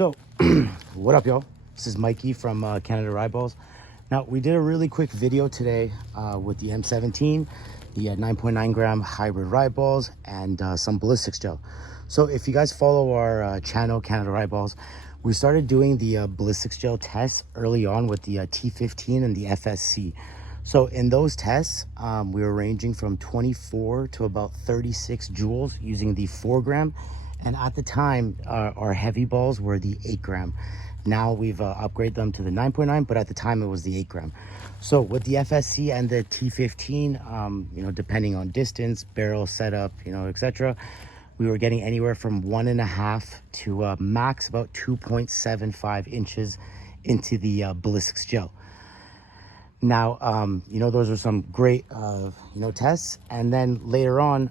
So, what up, y'all? This is Mikey from Canada Riot Balls. Now, we did a really quick video today with the M17, the 9.9 gram hybrid riot balls, and some ballistics gel. So, if you guys follow our channel, Canada Riot Balls, we started doing the ballistics gel tests early on with the T15 and the FSC. So, in those tests, we were ranging from 24 to about 36 joules using the 4 gram. And at the time, our heavy balls were the 8 gram. Now we've upgraded them to the 9.9, but at the time it was the 8 gram. So with the FSC and the T15, you know, depending on distance, barrel setup, you know, etc., we were getting anywhere from 1.5 to max about 2.75 inches into the ballistics gel. Now, you know, those are some great, you know, tests. And then later on,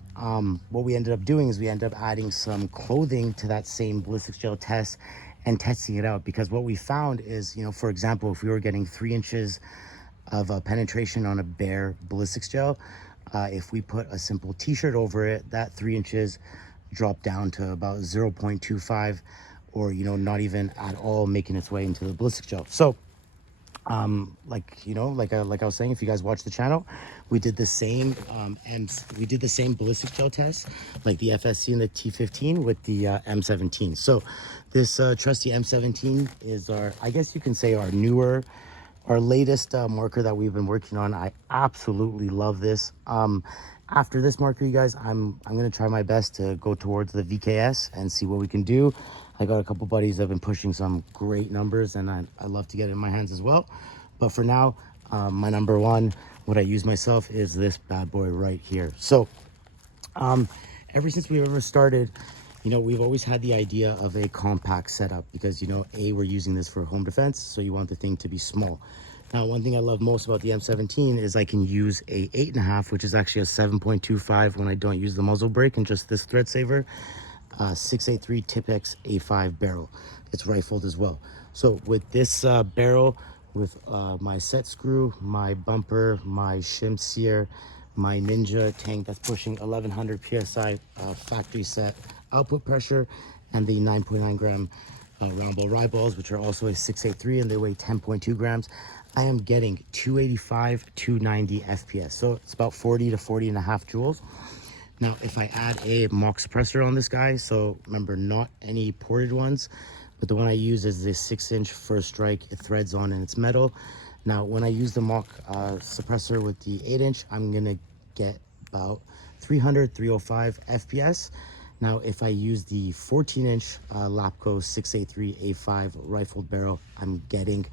what we ended up doing is we ended up adding some clothing to that same ballistics gel test and testing it out. Because what we found is, you know, for example, if we were getting 3 inches of penetration on a bare ballistics gel, if we put a simple t-shirt over it, that 3 inches dropped down to about 0.25, or, you know, not even at all making its way into the ballistics gel. So, like, you know, like I was saying, if you guys watch the channel, we did the same ballistic gel test, like the FSC and the T15 with the M17. So this trusty M17 is our, I guess you can say, our latest marker that we've been working on. I absolutely love this. After this marker, you guys, I'm gonna try my best to go towards the VKS and see what we can do. I got a couple buddies that have been pushing some great numbers, and I love to get it in my hands as well. But for now, my number one, what I use myself, is this bad boy right here. So ever since we've ever started, you know, we've always had the idea of a compact setup because, you know, we're using this for home defense, so you want the thing to be small. Now, one thing I love most about the M17 is I can use a 8.5, which is actually a 7.25 when I don't use the muzzle brake and just this thread saver. 683 Tipex A5 barrel. It's rifled as well. So with this barrel, with my set screw, my bumper, my shim sear, my Ninja tank that's pushing 1100 psi factory set output pressure, and the 9.9 gram round ball riot balls, which are also a 683 and they weigh 10.2 grams, I am getting 285, 290 FPS. So it's about 40 to 40 and a half joules. Now, if I add a mock suppressor on this guy, so remember, not any ported ones, but the one I use is this 6-inch first strike. It threads on and it's metal. Now, when I use the mock suppressor with the 8-inch, I'm gonna get about 300, 305 FPS. Now, if I use the 14-inch Lapco 683 A5 rifled barrel, I'm getting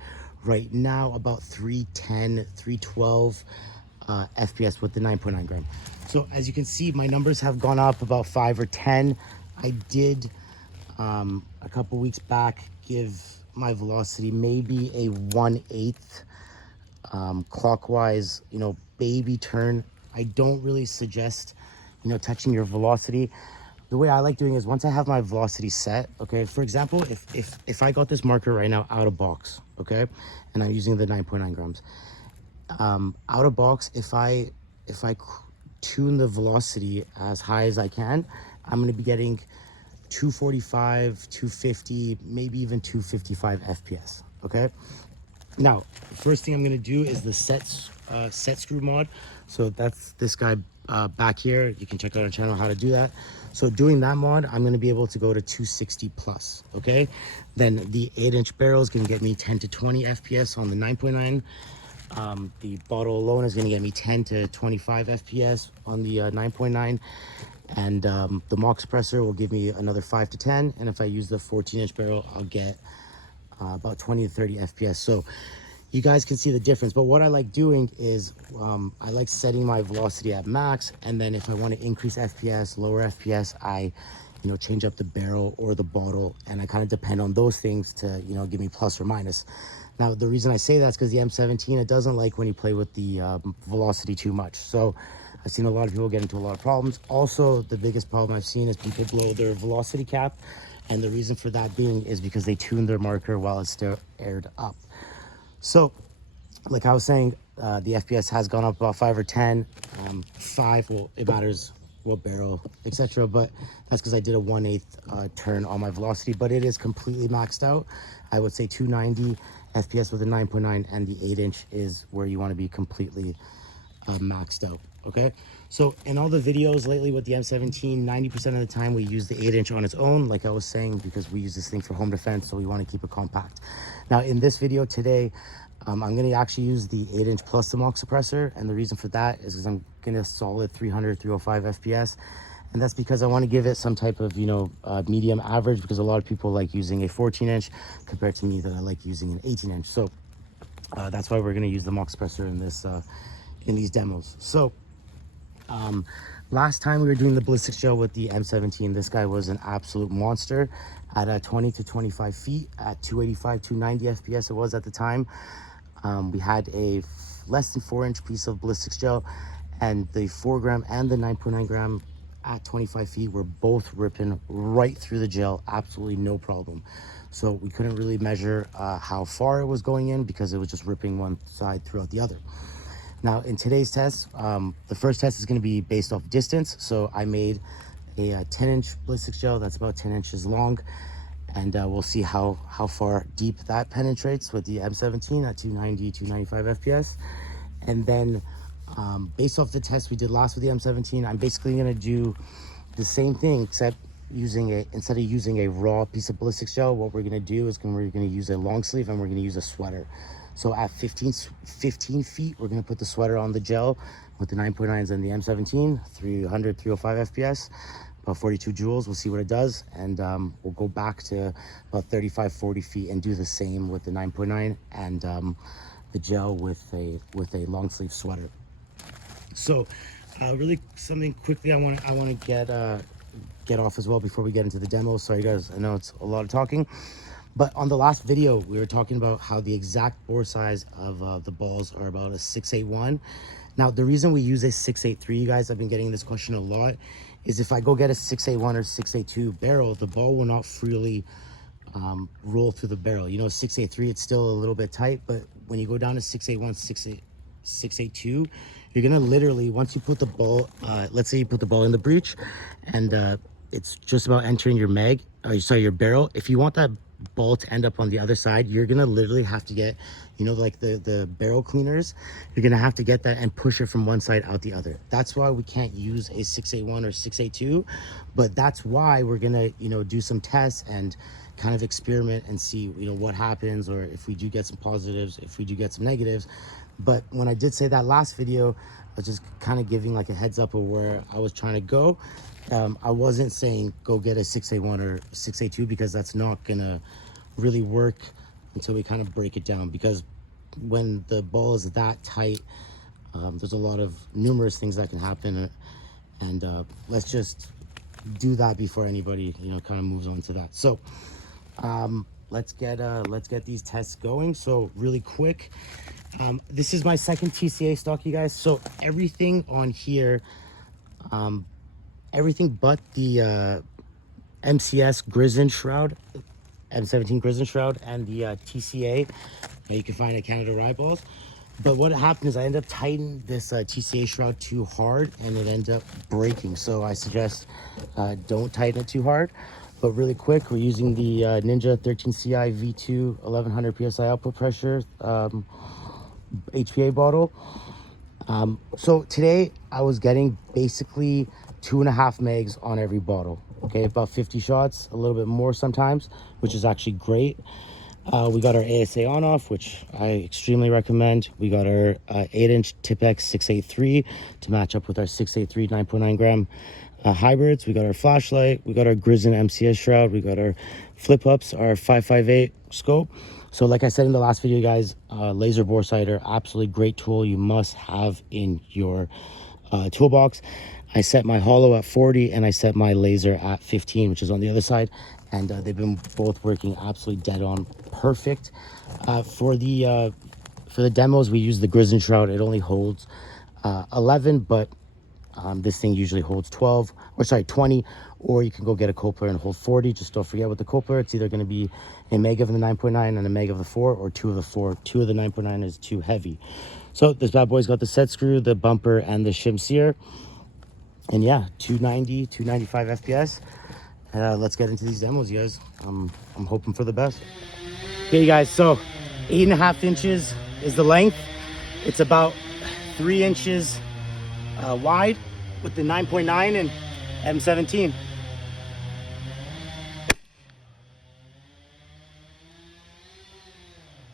right now about 310, 312 FPS with the 9.9 gram. So as you can see, my numbers have gone up about 5 or 10. I did a couple weeks back give my velocity maybe a 1/8 clockwise, you know, baby turn. I don't really suggest, you know, touching your velocity. The way I like doing is once I have my velocity set, okay, for example, if I got this marker right now out of box, okay, and I'm using the 9.9 grams, out of box, if I tune the velocity as high as I can, I'm going to be getting 245, 250, maybe even 255 FPS. Okay. Now, first thing I'm going to do is the set screw mod. So that's this guy back here. You can check out our channel how to do that. So doing that mod, I'm going to be able to go to 260 plus. Okay. Then the 8-inch barrel is going to get me 10 to 20 FPS on the 9.9. The bottle alone is going to get me 10 to 25 FPS on the 9.9, and the mock suppressor will give me another 5 to 10, and if I use the 14-inch barrel, I'll get about 20 to 30 FPS. So you guys can see the difference. But what I like doing is I like setting my velocity at max, and then if I want to increase FPS, lower FPS, I, you know, change up the barrel or the bottle, and I kind of depend on those things to, you know, give me plus or minus. Now, the reason I say that is because the M17, it doesn't like when you play with the velocity too much. So I've seen a lot of people get into a lot of problems. Also, the biggest problem I've seen is people blow their velocity cap. And the reason for that being is because they tune their marker while it's still aired up. So, like I was saying, the FPS has gone up about 5 or 10. 5, well, it matters what barrel, etc. But that's because I did a 1/8 turn on my velocity, but it is completely maxed out. I would say 290 FPS with a 9.9, and the 8-inch is where you want to be completely maxed out. Okay, so in all the videos lately with the M17, 90% of the time we use the 8-inch on its own, like I was saying, because we use this thing for home defense, so we want to keep it compact. Now in this video today, I'm going to actually use the 8-inch plus the mock suppressor, and the reason for that is because I'm going to solid 300 305 FPS, and that's because I want to give it some type of, you know, medium average, because a lot of people like using a 14-inch compared to me that I like using an 18-inch. So that's why we're going to use the mock suppressor in this in these demos. So last time we were doing the ballistics gel with the M17, this guy was an absolute monster at 20 to 25 feet at 285 290 FPS it was at the time. We had a less than 4-inch piece of ballistics gel, and the 4 gram and the 9.9 gram at 25 feet were both ripping right through the gel, absolutely no problem. So we couldn't really measure how far it was going in, because it was just ripping one side throughout the other. Now in today's test, the first test is going to be based off distance. So I made a 10-inch ballistics gel that's about 10 inches long, and we'll see how far deep that penetrates with the M17 at 290 295 FPS. And then based off the test we did last with the M17, I'm basically going to do the same thing, except instead of using a raw piece of ballistics gel, what we're going to do is we're going to use a long sleeve, and we're going to use a sweater. So at 15 feet, we're going to put the sweater on the gel with the 9.9s and the M17, 300 305 FPS, about 42 joules. We'll see what it does, and we'll go back to about 35 40 feet and do the same with the 9.9 and the gel with a long sleeve sweater. So really something quickly I want to get off as well before we get into the demo. Sorry guys, I know it's a lot of talking, but on the last video we were talking about how the exact bore size of the balls are about a 681. Now the reason we use a 683, you guys, I've been getting this question a lot, is if I go get a 681 or 682 barrel, the ball will not freely roll through the barrel. You know, 683, it's still a little bit tight, but when you go down to 681 682, you're gonna literally, once you put the ball, let's say you put the ball in the breech and it's just about entering your your barrel, if you want that ball to end up on the other side, you're gonna literally have to get, you know, like the barrel cleaners, you're gonna have to get that and push it from one side out the other. That's why we can't use a 681 or 682, but that's why we're gonna, you know, do some tests and kind of experiment and see, you know, what happens, or if we do get some positives, if we do get some negatives. But when I did say that last video, I was just kind of giving like a heads up of where I was trying to go. I wasn't saying go get a 681 or 682, because that's not gonna really work until we kind of break it down, because when the ball is that tight, there's a lot of numerous things that can happen, and let's just do that before anybody, you know, kind of moves on to that. So let's get these tests going. So really quick, this is my second TCA stock, you guys. So everything on here, everything but the MCS Grizzin shroud, M17 Grizzin shroud, and the TCA that you can find at Canada Riot balls. But what happened is I ended up tightening this TCA shroud too hard, and it ended up breaking. So I suggest don't tighten it too hard. But really quick, we're using the Ninja 13CI V2 1100 PSI output pressure HPA bottle. So today I was getting basically 2.5 megs on every bottle. Okay, about 50 shots, a little bit more sometimes, which is actually great. We got our ASA on off, which I extremely recommend. We got our 8-inch Tipex 683 to match up with our 683 9.9 gram hybrids. We got our flashlight, we got our Grizzin MCS shroud, we got our flip ups, our 558 scope. So like I said in the last video, guys, laser bore sighter, absolutely great tool you must have in your toolbox. I set my hollow at 40 and I set my laser at 15, which is on the other side, and they've been both working absolutely dead on perfect. For the demos, we use the Grizzin shroud. It only holds 11, but this thing usually holds 20, or you can go get a Coupler and hold 40. Just don't forget with the Coupler, it's either going to be a meg of the 9.9 and a meg of the 4, or 2 of the 4. 2 of the 9.9 is too heavy. So this bad boy's got the set screw, the bumper, and the shim sear. And yeah, 290, 295 FPS. Let's get into these demos, you guys. I'm hoping for the best. Okay, you guys, so 8.5 inches is the length. It's about 3 inches wide with the 9.9 and M17.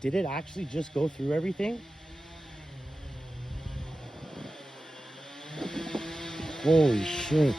Did it actually just go through everything? Holy shit.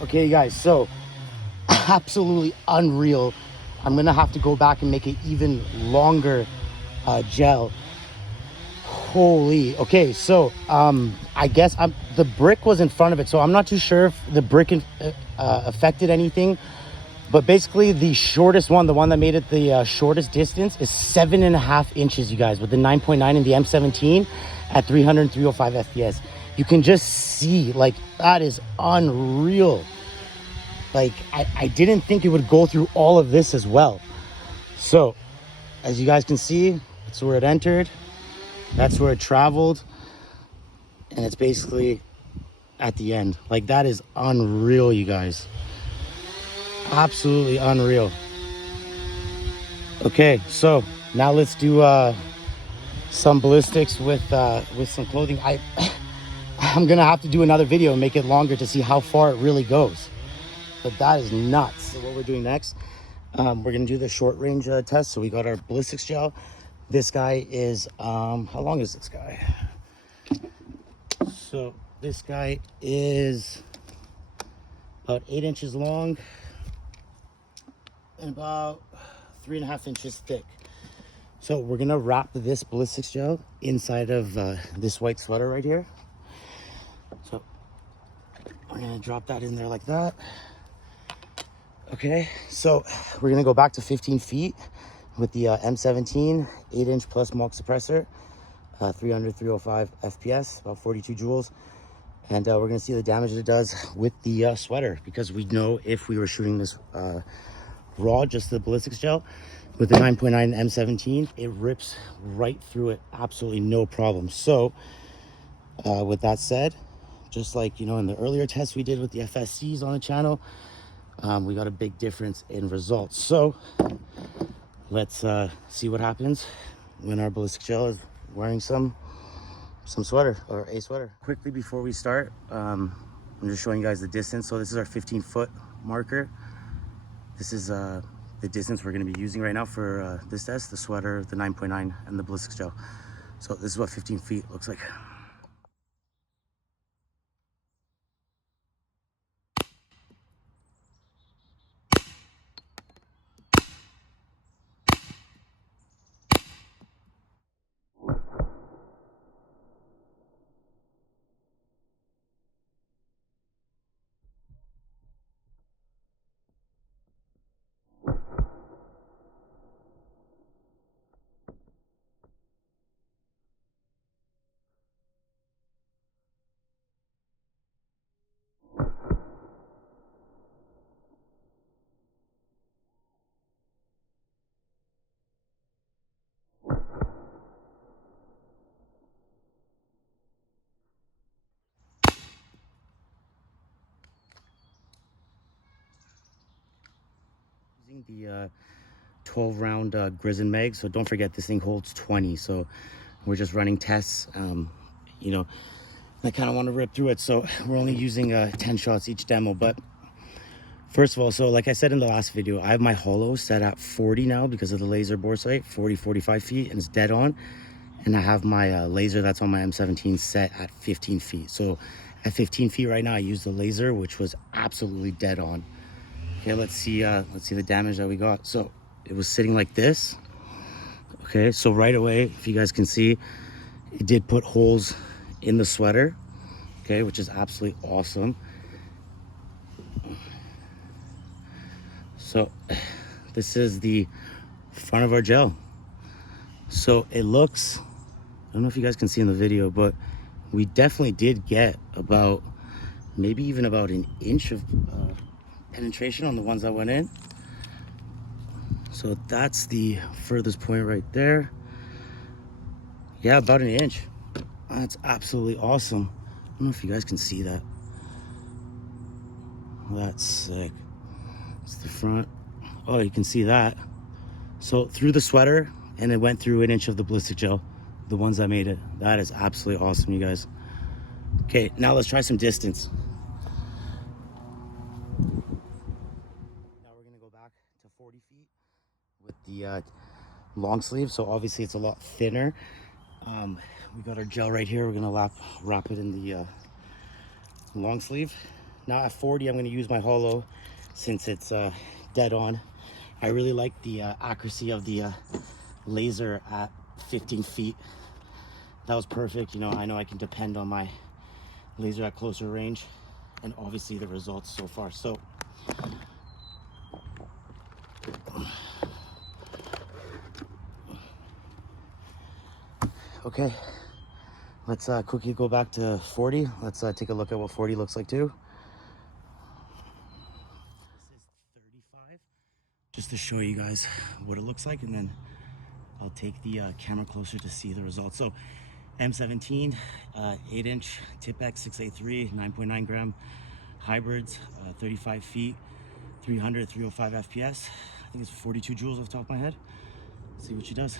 Okay, you guys, so absolutely unreal. I'm gonna have to go back and make an even longer gel. Holy. Okay, so I guess the brick was in front of it, so I'm not too sure if the brick affected anything. But basically, the shortest one, the one that made it the shortest distance, is 7.5 inches, you guys, with the 9.9 and the M17 at 300 and 305 FPS. You can just see, like, that is unreal. Like, I didn't think it would go through all of this as well. So, as you guys can see, that's where it entered. That's where it traveled. And it's basically at the end. Like, that is unreal, you guys. Absolutely unreal. Okay, so now let's do some ballistics with some clothing. I'm gonna have to do another video and make it longer to see how far it really goes. But that is nuts. So what we're doing next, we're gonna do the short range test. So we got our ballistics gel. This guy is how long is this guy? So this guy is about 8 inches long and about 3.5 inches thick. So we're gonna wrap this ballistics gel inside of this white sweater right here. So we're gonna drop that in there like that. Okay, so we're gonna go back to 15 feet with the M17 8-inch plus mach suppressor, 300, 305 FPS, about 42 joules. And we're gonna see the damage that it does with the sweater, because we know if we were shooting this raw, just the ballistics gel, with the 9.9 M17, it rips right through it, absolutely no problem. So with that said, just like, you know, in the earlier tests we did with the FSCs on the channel, we got a big difference in results. So let's see what happens when our ballistic gel is wearing some sweater, or a sweater. Quickly before we start, I'm just showing you guys the distance. So this is our 15-foot marker. This is the distance we're going to be using right now for this test, the sweater, the 9.9, and the ballistics gel. So this is what 15 feet looks like. using the 12 round Grizzin mag, so don't forget this thing holds 20, so we're just running tests. You know, I kind of want to rip through it, so we're only using 10 shots each demo. But first of all, so like I said in the last video, I have my hollow set at 40 now because of the laser bore sight, 45 feet, and it's dead on. And I have my laser that's on my M17 set at 15 feet. So at 15 feet right now, I used the laser, which was absolutely dead on. Okay, let's see the damage that we got. So it was sitting like this. Okay, so right away, if you guys can see, it did put holes in the sweater. Okay, which is absolutely awesome. So this is the front of our gel. So it looks, I don't know if you guys can see in the video, but we definitely did get about, maybe even about an inch of penetration on the ones that went in. So that's the furthest point right there. Yeah, about an inch. That's absolutely awesome. I don't know if you guys can see that. That's sick. It's the front. Oh, you can see that. So through the sweater, and it went through an inch of the ballistic gel, the ones that made it. That is absolutely awesome, you guys. Okay, now let's try some distance. Now we're gonna go back to 40 feet with the long sleeve. So obviously it's a lot thinner. We got our gel right here. We're gonna wrap it in the long sleeve. Now at 40, I'm gonna use my hollow since it's dead on. I really like the accuracy of the laser at 15 feet. That was perfect. You know, I know I can depend on my laser at closer range, and obviously the results so far. So okay, let's quickly go back to 40. Let's take a look at what 40 looks like too. This is 35, just to show you guys what it looks like, and then I'll take the camera closer to see the results. So M17, 8-inch Tip-X 6A3, 9.9 gram hybrids, 35 feet, 300, 305 FPS. I think it's 42 joules off the top of my head. Let's see what she does.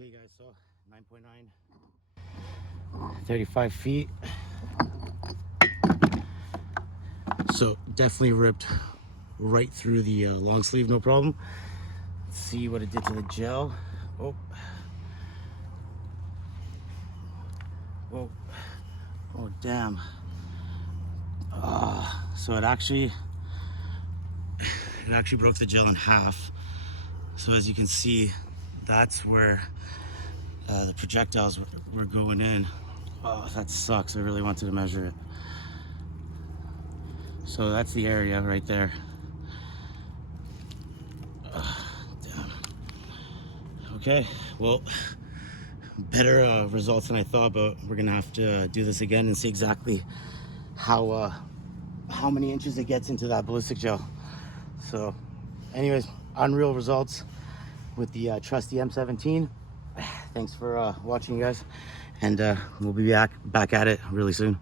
Okay guys, so 9.9, 35 feet. So definitely ripped right through the long sleeve, no problem. Let's see what it did to the gel. Oh, whoa, oh damn. So it actually broke the gel in half. So as you can see, that's where the projectiles were going in. Oh, that sucks. I really wanted to measure it. So that's the area right there. Damn. Okay, well, better results than I thought, but we're gonna have to do this again and see exactly how how many inches it gets into that ballistic gel. So anyways, unreal results with the trusty M17. Thanks for watching, guys, and we'll be back at it really soon.